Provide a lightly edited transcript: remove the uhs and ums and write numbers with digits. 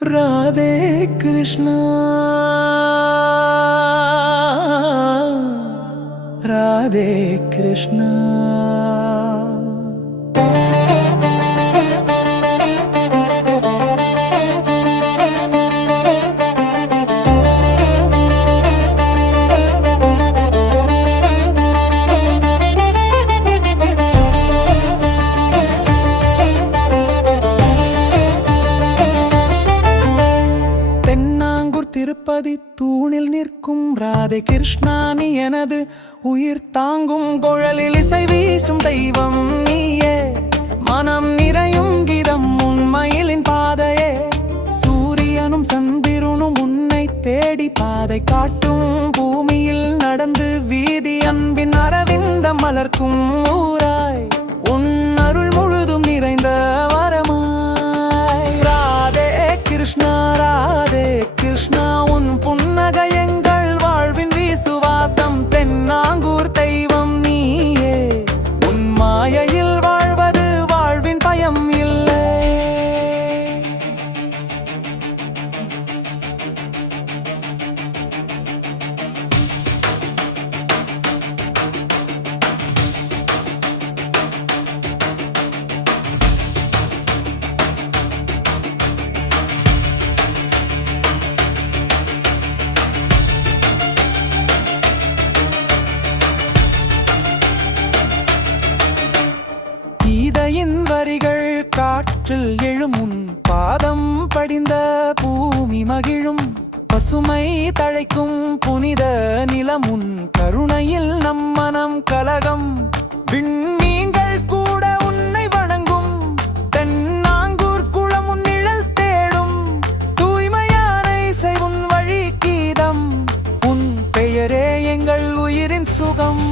राधे कृष्णा राधे कृष्णा திருப்பதி தூணில் நிற்கும் ராதே கிருஷ்ணா நீ எனது உயிர் தாங்கும் குழலில் இசை வீசும் தெய்வம் நீயே மனம் நிறையும் கீதம் உண்மையிலின் பாதையே சூரியனும் சந்திரனும் உன்னை தேடி பாதை காட்டும் பூமியில் நடந்து வீதி அன்பின் அரவிந்த மலர்க்கும் ஊராய் உன் அருள் முழுதும் நிறைந்த வரமாய் ராதே கிருஷ்ணா ராதே கிருஷ்ணா உன் புன்னகை எங்கள் வாழ்வின் விசுவாசம் தென்னாங்கூர் தெய்வம் நீயே உன் மாயையில் வாழ்வது வாழ்வின் பயம் இல்லை வரிகள் காற்றில் எழுமுன் பாதம் படிந்த பூமி மகிழும் பசுமை தழைக்கும் புனித நிலமுன் கருணையில் நம் மனம் கலகம் விண்மீன்கள் கூட உன்னை வணங்கும் தென்னாங்கூர் குளம் உன் நிழல் தேடும் தூய்மையான இசை உன் வழி கீதம் உன் பெயரே எங்கள் உயிரின் சுகம்